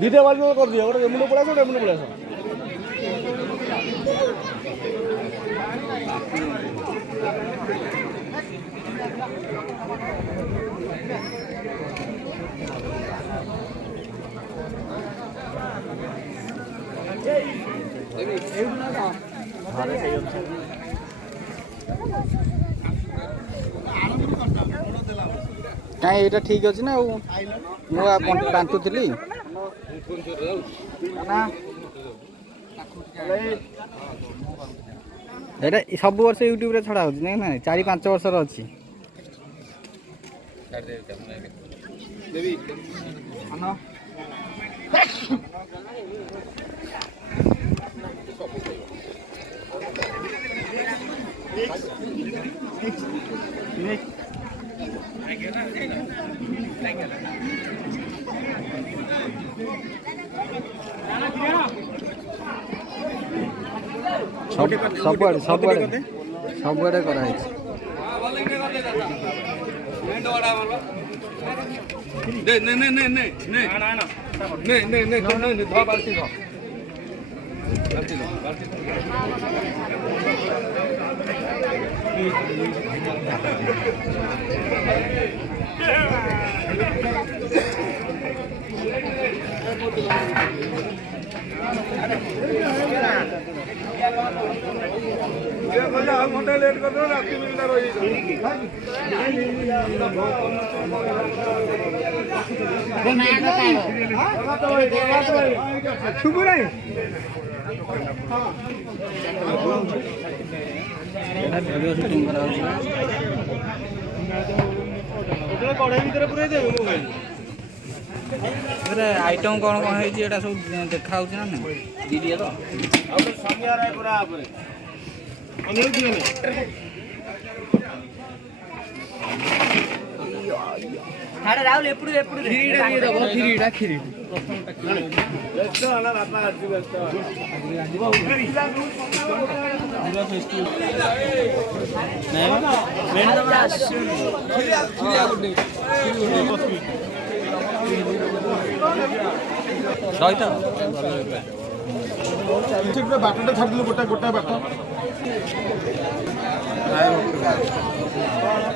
দুইটা বালতি করে দিও, ওটা এমনি পড়ে আছে, ওটা এমনি পড়ে আছে। କାଇଁ ଏଇଟା ଠିକ୍ ଅଛି ନା ଆଉ ମୁଁ ବାଣ୍ଟୁଥିଲି ଏଇଟା ସବୁ ବର୍ଷ ୟୁଟ୍ୟୁବରେ ଛଡ଼ା ହେଉଛି ନାଇଁ ନାଇଁ 4-5 ବର୍ଷର ଅଛି। ସବୁଆଡ଼େ କରାହେଇଛି। घंटे लेट कर दो, रात मिलता रही आइटम कौन कौन है सब देखा ना दीदी तो రావులు ఎప్పుడు ఎప్పుడు ବାଟଟା ଛାଡ଼ିଦେଲୁ, ଗୋଟା ବାଟ।